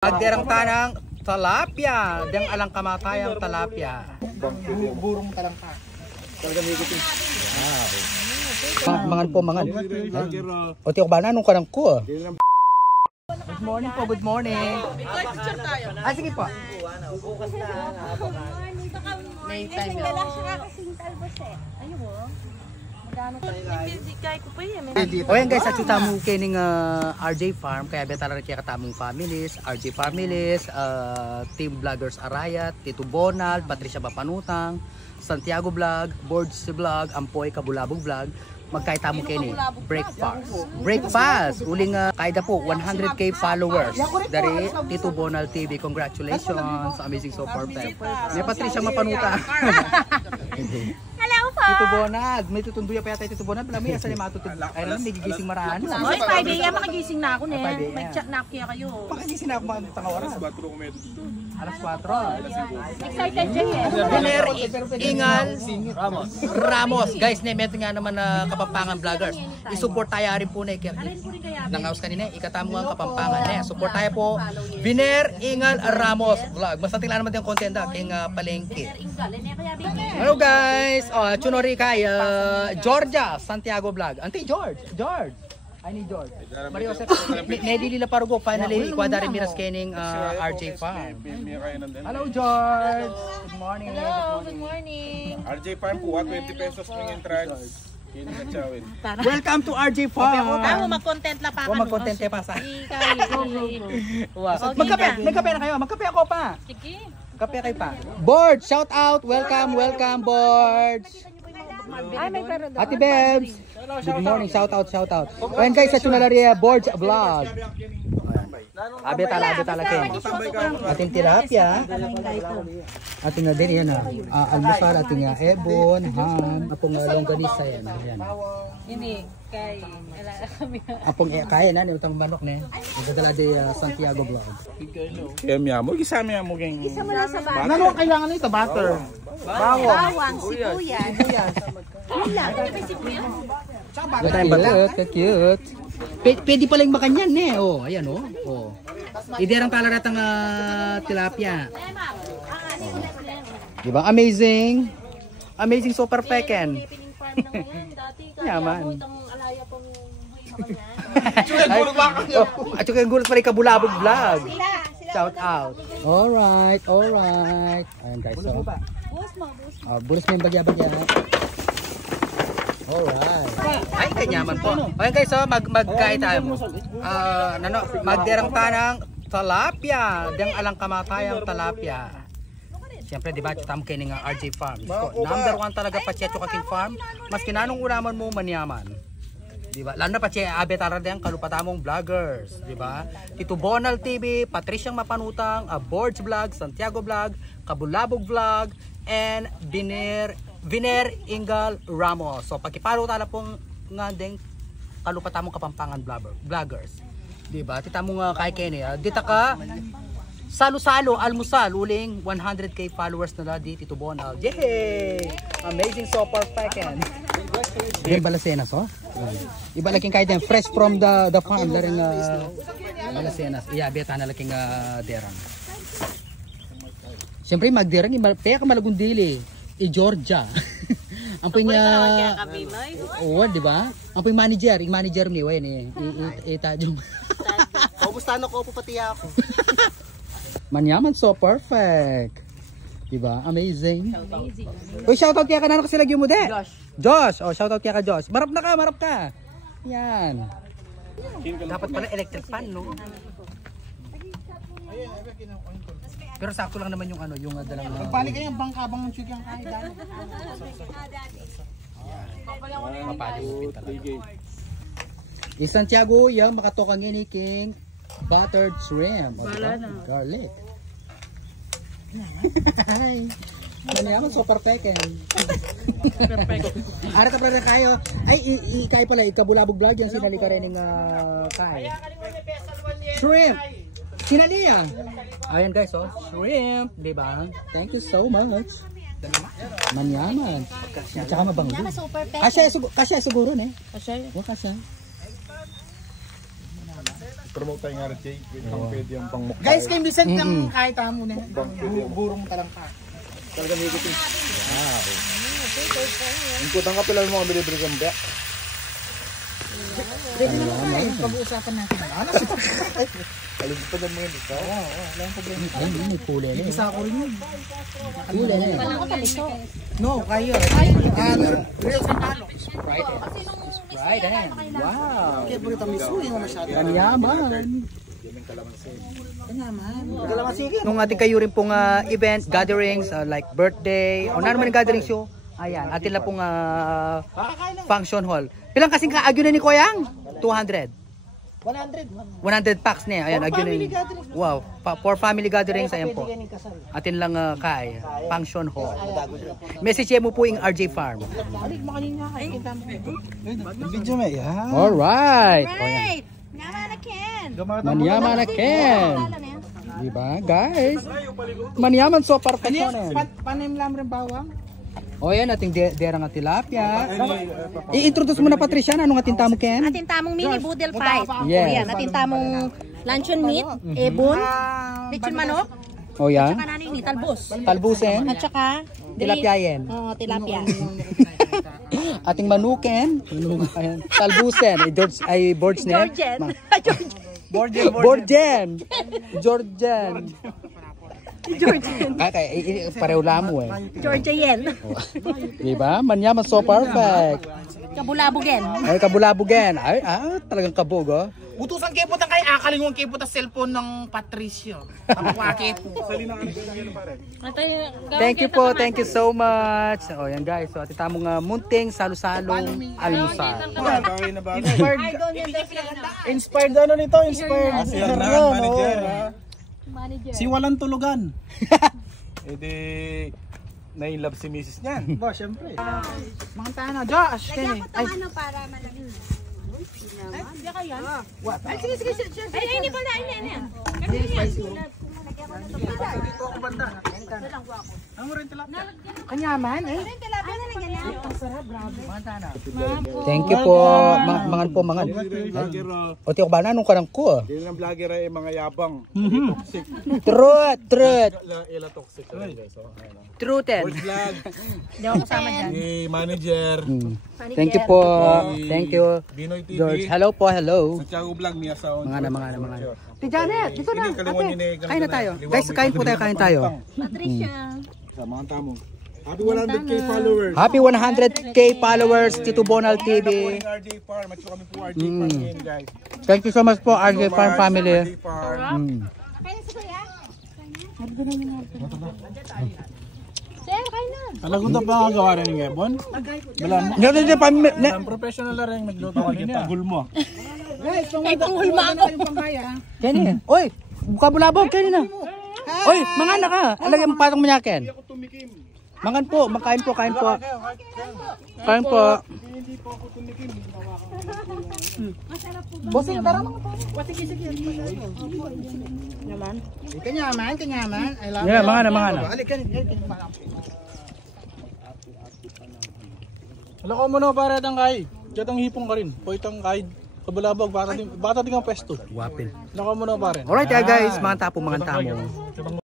Magdirang tanang talapia, dang alang kamatayang talapia. Burong talangka. Talagang higutin. Wow. Mangan po, mangan. O tiyo ba na nung kanang ko? Good morning po, good morning. Ah, sige po. May time yan. O yan guys, at yung tamong kining RJ Farm, kaya betala rin kaya katamong families, RJ Families, Team Vloggers Arayat, Tito Bonald, Patricia Bapanutang, Santiago Vlog, Boards Vlog, Ampoy Kabulabog Vlog, magkaitamo kini breakfast uling kaida po 100k followers dari Tito Bonald TV. Congratulations, amazing, so perfect. May Patricia Mapanuta. Hello po. Tito Bonald, may tutunduya pa yata Tito Bonald, pala may asa ni matutug. Ay lang, may gigising maraan. Oy, Friday yan, makagising na ako ne. May chat na ako kaya kayo. Pakagising na ako mga tanga oras. Alas 4. Excited dyan eh. Biner Ingal Ramos. Guys, nemeto nga naman na Kapampangan Vloggers. I-support tayo rin po na nangaus kanina, ikatamo ang Kapampangan. Support tayo po. Biner Ingal Ramos Vlog. Basta tingnan naman yung content king palengke. Hello guys. Chunori kay Georgia Santiago Vlog. Auntie George. I need George. Mario Joseph. Nedi Lila Parugo. Finally, Quadari Miras Kening RJ Farm. Hello George. Good morning. Hello, good morning. RJ Farm po, 20 pesos ng entrance. Welcome to RJ Farm. Ako mag-content la pa ka. Mag-content kayo pa sa. Magkape. May kape na kayo. Magkape ako pa. Sige. Kape kayo pa. Board, shout out. Welcome Board. Ay, may pero Ate Bebs. Good morning. Shout out. Ayan guys, sa Chunalaria Boards Vlog. Abe tala kayo. Ating tilapia. Ating na din yan almusal, ating ebon, ham, apong longganisa yan. Hindi kay kami. Apong kaya na utang manok ne. Nagdala di Santiago Vlog. Kaya mo, gisama mo gang. Isa mo na sa bahay. Ano kailangan nito? Butter. Bawang, sibuyas. Wala, may sibuyas. Cute. Pwede palang makanyan ne. Oh, ayan oh. Oh. Iderang tala ratang tilapia. Diba? Amazing. Amazing, so perfecten. Yaman. At yung gulat pa rin Kabulabog Vlog. Shout out. Alright. Ayan guys. So, bulis mo yung bagya-bagya. Alright. Ay, kanyaman po. Ayan guys, so magkait tayo. Magdirang tanang talapia. Dang alang kamatayang talapia. Siyempre, di ba, tamo kayo ng RJ Farm. So, number 1 talaga Pacheco Kaking Farm. Mas kinanong ulaman mo, manyaman. Di ba? Lalo na Pache, abetara din kalupatamong vloggers. Di ba? Tito Bonald TV, Patricia Mapanutang, Boards Vlog, Santiago Vlog, Kabulabog Vlog, and Viner Ingal Ramos. So, pagkipalo tala pong nga din kalupatamong Kapampangan vloggers. Di ba? Tita mo nga kay Kenny. Dita ka, salo-salo, almusal, uling 100k followers na di Tito Bonald. Yay! Amazing, so perfect. Yung balasenas, oh. Iba laking kahit yan, fresh from the farm, laring balasenas. Beta na laking derang. Siyempre, magderang, kaya ka malagundili, Georgia. Ang ping oh, di ba? Ang ping manager ni Wayne, itajong. Kaumustahan ko po pati ako. Manyaman, so perfect. Diba? Amazing. Uy, shoutout kaya ka na kasi lagi mo de. Josh. Oh, shoutout kaya ka Josh. Marap ka. Yan. Dapat pala electric fan, no? Pero sakto lang naman yung yung dalang. Balik kayong bangkabang ng chicken kay Dan. Papali mo talaga. Santiago, yung makatokang ini king buttered shrimp. Garlic. Hi. Manyaman, so perfect. Ara ka pala kayo. Ay, ikay pala, Kabulabog Vlog yan, sinali ka rin ng kay. Shrimp. Sinaliya. Ayan guys, oh. Shrimp. Diba? Thank you so much. Manyaman. Tsaka mabango. Kasya siguro, ne? Kasya. promote tayo nga rin, Jay. Ang pwede yung pang mukha. Guys, kayo bisan ng kahit mo na. Burong talangka. Talagang higutin. Wow. Ang kutang ka pala mo kami libre kang biyak. Pwede naman tayo. Pag-uusapan natin. Ano? Kalimutan mo yun ito. Oo, wala yung problema. Ay, may kulay na. Isa ko rin yun. Kulay na. Wala ko taliso. No, kayo. Real Santalo. Sprite. Sprite, eh. Wow. Kaya burita miso, yun ang masyado. Kanyaman. Kanyaman. Kalamansi. Nung ating kayo rin pong event, gatherings, like birthday, o na naman yung gatherings yun. Ayan, atin lang pong function hall. Ilang kasing kaagyo na ni Koyang? 200. 100 packs niya. Ayan, agyo na yun. Wow, for family gatherings, ayan po. Atin lang kay function hall. Message mo po yung RJ Farm. Video mo yan. Alright. Right. Yaman na Ken. Manyaman na Ken. Diba, guys? Manyaman so far pa siya. Panim lang rin bawang. O yan, ating derang at tilapia. I-introduce mo na, Patricia, anong ating tamo, Ken? Ating tamong mini boodle pies. Yes. Yan, ating tamong luncheon meat, ebon, lechon manok, O yan, saka nanin ni talbos. talbusen, At saka tilapiayen. Oo, tilapia. Ating manuken, ayan, talbusen, ay board's name. Georgian. Borden. Georgian. Georgian. Pareho lamo eh. Georgia yen. Diba? Manyaman so perfect. Kabulabugen. Ay, kabulabugen. Ay, talagang kabog, oh. Utusan kayo po kay akalingon kayo po ta cellphone ng Patricio. Tapos Thank you so much. O yan guys, so atitamong munting salo-salong almusal. Inspired ano nito? Inspired. Manager. Si walang tulugan. E di, nailove si Mrs. niyan. Ba, syempre. Mga tana, Josh. Ay, para malamig. Ay, diyan ka yan? Ay, sige. Ay, hindi pala. Ay, yan. Kanyaman, eh. Thank you po. Mangan po, mangan. O tiyo ba na nung karang ko? Yan ang vlogger ay mga yabang. Toxic. Truth. Ila toxic. Truthen. Vlog. Hindi ako kasama dyan. Ni manager. Thank you po. Thank you. Binoy TV. George, hello po, hello. Santiago Vlog, Mia Sound. Mga na. Ti Janet, dito na. Kaliwan niyo ni- Kain na tayo. Guys, kain po tayo, kain tayo. Patricia. Sa mga tamo. Happy 100k followers. Happy 100k followers, Tito Bonal TV. Morning RJ Farm. At saka kami po RJ Farm ngayon, guys. Thank you so much po, RJ Farm family. RJ Farm. Kain si Kuya. Sir, kain na. Alam ko ito pa gawa rin ng Ebon? Ang professional na rin nagluto ka din. Pagul mo. Ay, panghulma ako. Kenny, oy, kabulabog, Kenny na. Oy, mangan na ka. Alagay mo patong manyakin. Mangan po, makain po, kain po. Kain po. Bossing, tara mga po. Kanyaman. I love Yeah, mangan na. Alam ko mo na para itang kay. Katang hipong ka rin. Po itang kay. Kabulabog, bata din ang pwesto. Wapin. Alam ko mo na pare. Alright guys, mga tapo.